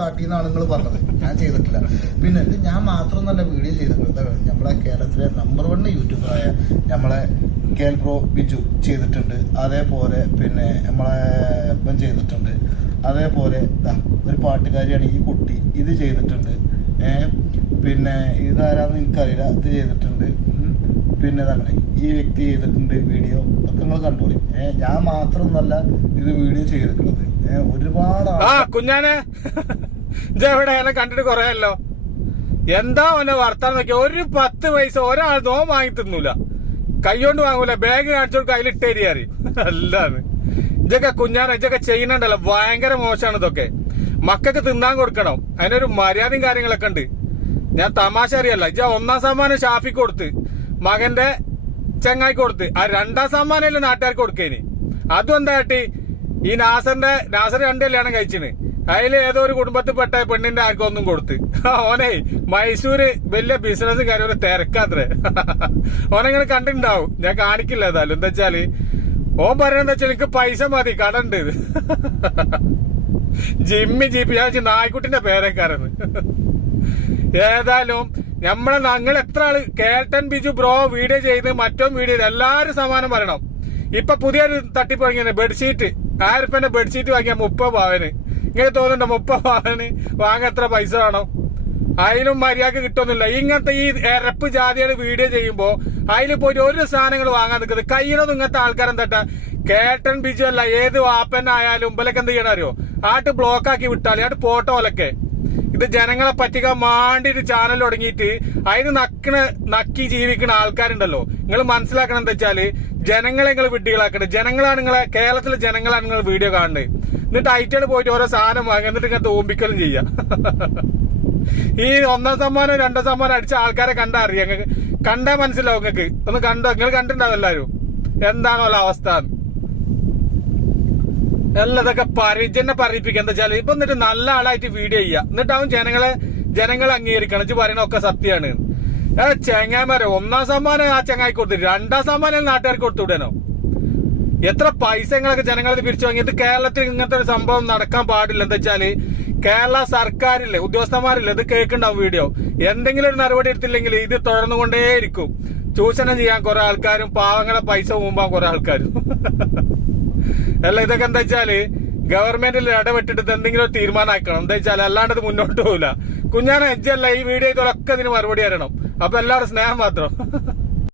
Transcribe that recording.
കാട്ടിയെന്നാണ് നിങ്ങൾ പറഞ്ഞത്. ഞാൻ ചെയ്തിട്ടില്ല. പിന്നെ ഇത് ഞാൻ മാത്രമൊന്നല്ല വീഡിയോ ചെയ്തിട്ടുണ്ട്. നമ്മളെ കേരളത്തിലെ നമ്പർ 1 യൂട്യൂബറായ നമ്മളെ കേൽപ്രോ ബിജു ചെയ്തിട്ടുണ്ട്. അതേപോലെ പിന്നെ നമ്മളെ ഇപ്പം ചെയ്തിട്ടുണ്ട്. അതേപോലെ ഒരു പാട്ടുകാരിയാണ് ഈ കുട്ടി, ഇത് ചെയ്തിട്ടുണ്ട്. പിന്നെ ഇതാരാന്ന് എനിക്കറിയില്ല, ഇത് ചെയ്തിട്ടുണ്ട്. പിന്നെ അങ്ങനെ ഈ വ്യക്തി ചെയ്തിട്ടുണ്ട് വീഡിയോ ഒക്കെ നിങ്ങൾ കണ്ടോളി. ഞാൻ മാത്രമൊന്നല്ല ഇത് വീഡിയോ ചെയ്തിട്ടുള്ളത്. ഒരുപാട് കുഞ്ഞാനെ എവിടെ കണ്ടിട്ട് കുറയല്ലോ. എന്താ അവന്റെ വർത്താനം നോക്കിയ ഒരു 10 പൈസ ഒരാൾ നോ വാങ്ങി തിന്നൂല, കൈകൊണ്ട് വാങ്ങൂല, ബാഗ് കാണിച്ചു കൊടുക്കുക, അതിലിട്ടേരിയാറി അല്ലാന്ന്. ഇതൊക്കെ കുഞ്ഞാനെ ഇതൊക്കെ ചെയ്യുന്നുണ്ടല്ലോ, ഭയങ്കര മോശമാണ് ഇതൊക്കെ. മക്കൾക്ക് തിന്നാൻ കൊടുക്കണം, അതിനൊരു മര്യാദയും കാര്യങ്ങളൊക്കെ ഉണ്ട്. ഞാൻ തമാശ അറിയല്ല. ഇജ 1ാം സമ്മാനം ഷാഫിക്ക് കൊടുത്ത്, മകന്റെ ചങ്ങായി കൊടുത്ത്, ആ 2ാം സമ്മാനമല്ലേ നാട്ടുകാർക്ക് കൊടുക്കേനി. അതും എന്താ കേട്ടി, ഈ നാസർ 2 കല്യാണം കഴിച്ചിന്, അതില് ഏതോ ഒരു കുടുംബത്തിൽപ്പെട്ട പെണ്ണിന്റെ ആർക്കും ഒന്നും കൊടുത്ത്. ഓനെ മൈസൂര് വലിയ ബിസിനസ് കാര്യം ഒരു തിരക്കാത്രേ. ഓനെങ്ങനെ കണ്ടിട്ടുണ്ടാവും, ഞാൻ കാണിക്കില്ല ഏതായാലും. എന്താ വെച്ചാല് ഓൻ പറയുന്നത് വെച്ചാൽ എനിക്ക് പൈസ മതി, കടണ്ട്. ജിമ്മി ജീപ്പ് ഞാൻ നായ്ക്കുട്ടിന്റെ പേരക്കാരെന്ന്. ഏതായാലും ഞങ്ങൾ എത്ര ആള് കേൾട്ടൻ ബിജു ബ്രോ വീഡിയോ ചെയ്ത് മറ്റോ വീഡിയോ ചെയ്ത് എല്ലാരും സമാനം പറയണം. ഇപ്പൊ പുതിയൊരു തട്ടിപ്പ് ഇറങ്ങിയ ബെഡ്ഷീറ്റ്, 1000 രൂപന്റെ ബെഡ്ഷീറ്റ് വാങ്ങിയാൽ 30 പവന്. ഇങ്ങനെ തോന്നുന്നുണ്ടോ 30 പവന് വാങ്ങാൻ എത്ര പൈസ വേണം? അതിലും മര്യാദക്ക് കിട്ടുന്നില്ല. ഇങ്ങനത്തെ ഈ എരപ്പ് ജാതിയുടെ വീഡിയോ ചെയ്യുമ്പോ അതിൽ പോയിട്ട് ഒരു സാധനങ്ങൾ വാങ്ങാൻ നിൽക്കുന്നത് കയ്യിലൊന്നും ഇങ്ങനത്തെ ആൾക്കാരെന്താ കേട്ടൻ ബിജു അല്ല ഏത് വാപ്പനായാലും ഇമ്പലൊക്കെ എന്ത് ചെയ്യണം അറിയോ, ആട്ട് ബ്ലോക്ക് ആക്കി വിട്ടാളി, ആട്ട് പോട്ടോ ഓലൊക്കെ. ഇത് ജനങ്ങളെ പറ്റിക്കാൻ മാണ്ടിട്ട് ചാനൽ തുടങ്ങിയിട്ട് അതിന് നക്കി ജീവിക്കുന്ന ആൾക്കാരുണ്ടല്ലോ. നിങ്ങൾ മനസ്സിലാക്കണം എന്താ വെച്ചാല്, ജനങ്ങളെ നിങ്ങൾ വിഡ്ഢികളാക്കണത്. ജനങ്ങളാണ് നിങ്ങളെ, കേരളത്തിലെ ജനങ്ങളാണ് നിങ്ങൾ വീഡിയോ കാണുന്നത്. എന്നിട്ട് ഐറ്റോട് പോയിട്ട് ഓരോ സാധനം വാങ്ങി എന്നിട്ട് ഇങ്ങനെ തോമ്പിക്കലും ചെയ്യാം. ഈ 1ാം സമ്മാനം 2ാം സമ്മാനം അടിച്ച ആൾക്കാരെ കണ്ടാ അറിയാം, കണ്ടാ മനസ്സിലാവും നിങ്ങൾക്ക്. ഒന്ന് കണ്ടോ, നിങ്ങൾ കണ്ടിട്ടുണ്ടാവും എല്ലാവരും എന്താണോ അവസ്ഥ. എല്ലാം ഇതൊക്കെ പറയിപ്പിക്കുക. എന്താ വെച്ചാൽ ഇപ്പൊ എന്നിട്ട് നല്ല ആളായിട്ട് വീഡിയോ ചെയ്യുക, എന്നിട്ട് അവൻ ജനങ്ങളെ അംഗീകരിക്കണം. ഇത് പറയണൊക്കെ സത്യമാണ്. ചെങ്ങായിമാരെ 1ാം സമ്മാനം ആ ചങ്ങായി കൊടുത്തു, 2ാം സമ്മാനം നാട്ടുകാർക്ക് കൊടുത്തുവിടാനോ? എത്ര പൈസകളൊക്കെ ജനങ്ങളത് പിരിച്ചു വാങ്ങി. ഇത് കേരളത്തിൽ ഇങ്ങനത്തെ ഒരു സംഭവം നടക്കാൻ പാടില്ല. എന്താ വെച്ചാല് കേരള സർക്കാരില്ലേ, ഉദ്യോഗസ്ഥന്മാരില്ലേ, ഇത് കേൾക്കുന്നുണ്ടാവും വീഡിയോ. എന്തെങ്കിലും ഒരു നടപടി എടുത്തില്ലെങ്കിൽ ഇത് തുടർന്നുകൊണ്ടേയിരിക്കും. ചൂഷണം ചെയ്യാൻ കുറെ ആൾക്കാരും, പാവങ്ങളെ പൈസ മുമ്പാൻ കുറെ ആൾക്കാരും. അല്ല ഇതൊക്കെ എന്താ വെച്ചാല് ഗവൺമെന്റിൽ ഇടപെട്ടിട്ട് എന്തെങ്കിലും ഒരു തീരുമാനം ആക്കണം. എന്താ വെച്ചാൽ അല്ലാണ്ടത് മുന്നോട്ട് പോകില്ല. കുഞ്ഞാനെ എജ്ജല്ല ഈ വീഡിയോ ചെയ്തോലൊക്കെ ഇതിന് മറുപടി തരണം. അപ്പൊ എല്ലാവരും സ്നേഹം മാത്രം.